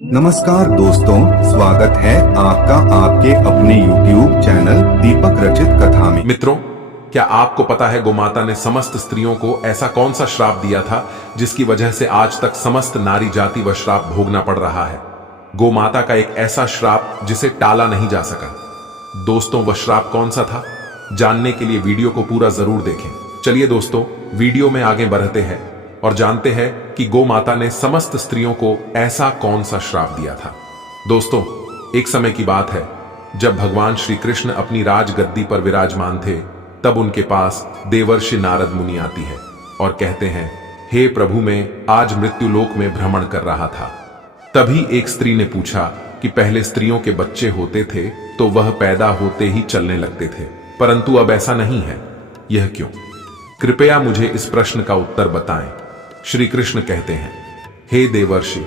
नमस्कार दोस्तों, स्वागत है आपका आपके अपने YouTube चैनल दीपक रचित कथा में। मित्रों, क्या आपको पता है गोमाता ने समस्त स्त्रियों को ऐसा कौन सा श्राप दिया था जिसकी वजह से आज तक समस्त नारी जाति वह श्राप भोगना पड़ रहा है। गोमाता का एक ऐसा श्राप जिसे टाला नहीं जा सका। दोस्तों, वह श्राप कौन सा था? जानने के लिए वीडियो को पूरा जरूर देखें। चलिए दोस्तों, वीडियो में आगे बढ़ते हैं और जानते हैं कि गोमाता ने समस्त स्त्रियों को ऐसा कौन सा श्राप दिया था। दोस्तों, एक समय की बात है जब भगवान श्री कृष्ण अपनी राजगद्दी पर विराजमान थे, तब उनके पास देवर्षि नारद मुनि आती है और कहते हैं, हे प्रभु, मैं आज मृत्युलोक में भ्रमण कर रहा था। तभी एक स्त्री ने पूछा कि पहले स्त्रियों के बच्चे होते थे तो वह पैदा होते ही चलने लगते थे, परंतु अब ऐसा नहीं है, यह क्यों? कृपया मुझे इस प्रश्न का उत्तर बताएं। श्री कृष्ण कहते हैं, हे देवर्षि,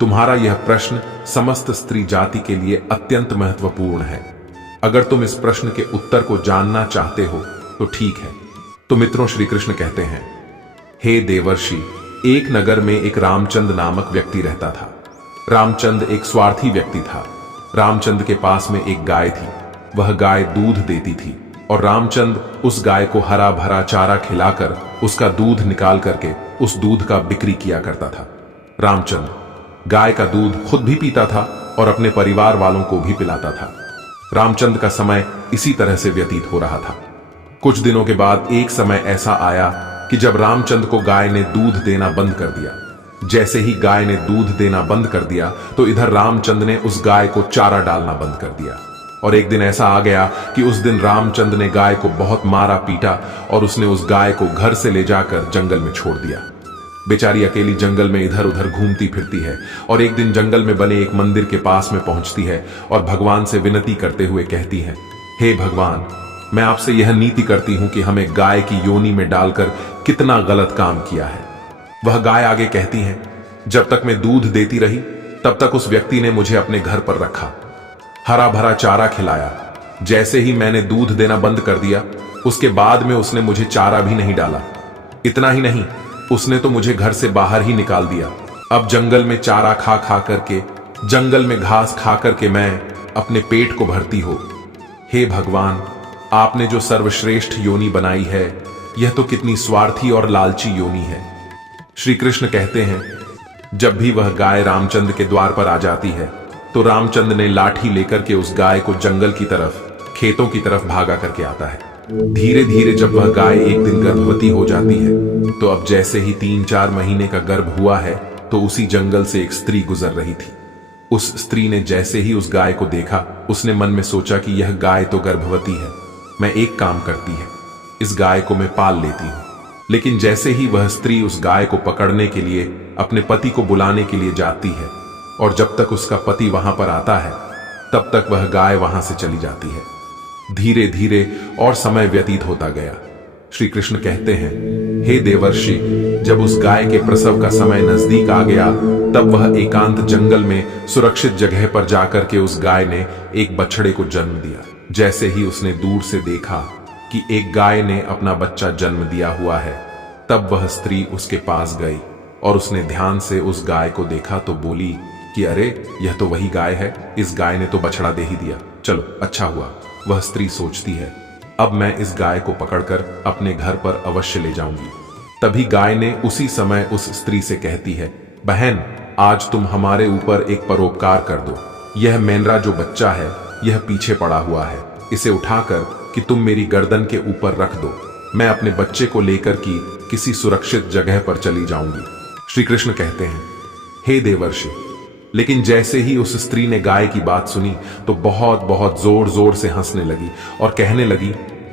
तुम्हारा यह प्रश्न समस्त स्त्री जाति के लिए अत्यंत महत्वपूर्ण है। अगर तुम इस प्रश्न के उत्तर को जानना चाहते हो तो ठीक है। तो मित्रों, श्री कृष्ण कहते हैं, हे देवर्षि, एक नगर में एक रामचंद नामक व्यक्ति रहता था। रामचंद एक स्वार्थी व्यक्ति था। रामचंद के पास में एक गाय थी। वह गाय दूध देती थी और रामचंद उस गाय को हरा भरा चारा खिलाकर उसका दूध निकाल करके उस दूध का बिक्री किया करता था। रामचंद गाय का दूध खुद भी पीता था और अपने परिवार वालों को भी पिलाता था। रामचंद का समय इसी तरह से व्यतीत हो रहा था। कुछ दिनों के बाद एक समय ऐसा आया कि जब रामचंद को गाय ने दूध देना बंद कर दिया। जैसे ही गाय ने दूध देना बंद कर दिया तो इधर रामचंद ने उस गाय को चारा डालना बंद कर दिया। और एक दिन ऐसा आ गया कि उस दिन रामचंद ने गाय को बहुत मारा पीटा और उसने उस गाय को घर से ले जाकर जंगल में छोड़ दिया। बेचारी अकेली जंगल में इधर उधर घूमती फिरती है और एक दिन जंगल में बने एक मंदिर के पास में पहुंचती है और भगवान से विनती करते हुए कहती है, हे भगवान, मैं आपसे यह नीति करती हूं कि हमें गाय की योनि में डालकर कितना गलत काम किया है। वह गाय आगे कहती है, जब तक मैं दूध देती रही तब तक उस व्यक्ति ने मुझे अपने घर पर रखा, हरा भरा चारा खिलाया। जैसे ही मैंने दूध देना बंद कर दिया, उसके बाद में उसने मुझे चारा भी नहीं डाला। इतना ही नहीं, उसने तो मुझे घर से बाहर ही निकाल दिया। अब जंगल में चारा खा खा करके, जंगल में घास खा करके मैं अपने पेट को भरती हो। हे भगवान, आपने जो सर्वश्रेष्ठ योनि बनाई है, यह तो कितनी स्वार्थी और लालची योनि है। श्री कृष्ण कहते हैं, जब भी वह गाय रामचंद के द्वार पर आ जाती है तो रामचंद ने लाठी लेकर के उस गाय को जंगल की तरफ, खेतों की तरफ भागा करके आता है। धीरे धीरे जब वह गाय एक दिन गर्भवती हो जाती है तो अब जैसे ही 3-4 महीने का गर्भ हुआ है तो उसी जंगल से एक स्त्री गुजर रही थी। उस स्त्री ने जैसे ही उस गाय को देखा, उसने मन में सोचा कि यह गाय तो गर्भवती है, मैं एक काम करती है, इस गाय को मैं पाल लेती हूं। लेकिन जैसे ही वह स्त्री उस गाय को पकड़ने के लिए अपने पति को बुलाने के लिए जाती है और जब तक उसका पति वहां पर आता है तब तक वह गाय वहां से चली जाती है। धीरे धीरे और समय व्यतीत होता गया। श्री कृष्ण कहते हैं, हे देवर्षि, जब उस गाय के प्रसव का समय नजदीक आ गया तब वह एकांत जंगल में सुरक्षित जगह पर जाकर के उस गाय ने एक बछड़े को जन्म दिया। जैसे ही उसने दूर से देखा कि एक गाय ने अपना बच्चा जन्म दिया हुआ है, तब वह स्त्री उसके पास गई और उसने ध्यान से उस गाय को देखा तो बोली कि अरे, यह तो वही गाय है, इस गाय ने तो बछड़ा दे ही दिया, चलो अच्छा हुआ। वह स्त्री सोचती है, अब मैं इस गाय को पकड़कर अपने घर पर अवश्य ले जाऊंगी। तभी गाय ने उसी समय उस स्त्री से कहती है, बहन, आज तुम हमारे ऊपर एक परोपकार कर दो। यह मेंढरा जो बच्चा है, यह पीछे पड़ा हुआ है, इसे उठाकर कि तुम मेरी गर्दन के ऊपर रख दो, मैं अपने बच्चे को लेकर की किसी सुरक्षित जगह पर चली जाऊंगी। श्री कृष्ण कहते हैं, हे देवर्षि, लेकिन जैसे ही उस स्त्री ने गाय की बात सुनी तो बहुत बहुत जोर जोर से हंसने लगी और कहने लगी,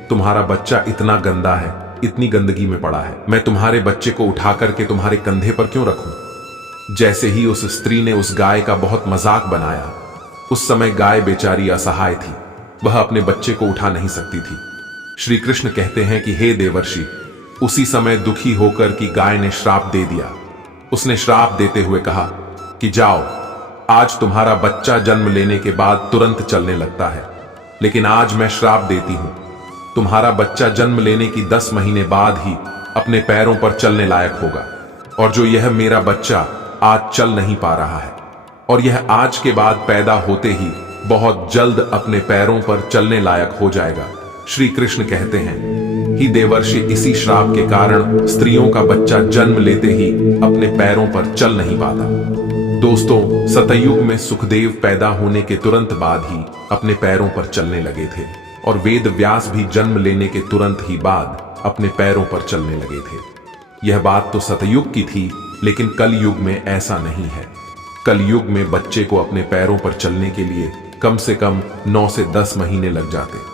तुम्हारा बच्चा इतना गंदा है, इतनी गंदगी में पड़ा है, मैं तुम्हारे बच्चे को उठा करके तुम्हारे कंधे पर क्यों रखूं? जैसे ही उस स्त्री ने उस गाय का बहुत मजाक बनाया, उस समय गाय बेचारी असहाय थी, वह अपने बच्चे को उठा नहीं सकती थी। श्री कृष्ण कहते हैं कि हे देवर्षि, उसी समय दुखी होकर कि गाय ने श्राप दे दिया। उसने श्राप देते हुए कहा कि जाओ, आज तुम्हारा बच्चा जन्म लेने के बाद तुरंत चलने लगता है, लेकिन आज मैं श्राप देती हूं, तुम्हारा बच्चा जन्म लेने की 10 महीने बाद ही अपने पैरों पर चलने लायक होगा। और जो यह मेरा बच्चा आज चल नहीं पा रहा है और यह आज के बाद पैदा होते ही बहुत जल्द अपने पैरों पर चलने लायक हो जाएगा। श्री कृष्ण कहते हैं ही देवर्षि इसी श्राप के कारण स्त्रियों का बच्चा जन्म लेते ही अपने पैरों पर चल नहीं पाता। दोस्तों, सतयुग में सुखदेव पैदा होने के तुरंत बाद ही अपने पैरों पर चलने लगे थे और वेद व्यास भी जन्म लेने के तुरंत ही बाद अपने पैरों पर चलने लगे थे। यह बात तो सतयुग की थी, लेकिन कलयुग में ऐसा नहीं है। कलयुग में बच्चे को अपने पैरों पर चलने के लिए कम से कम 9 से 10 महीने लग जाते।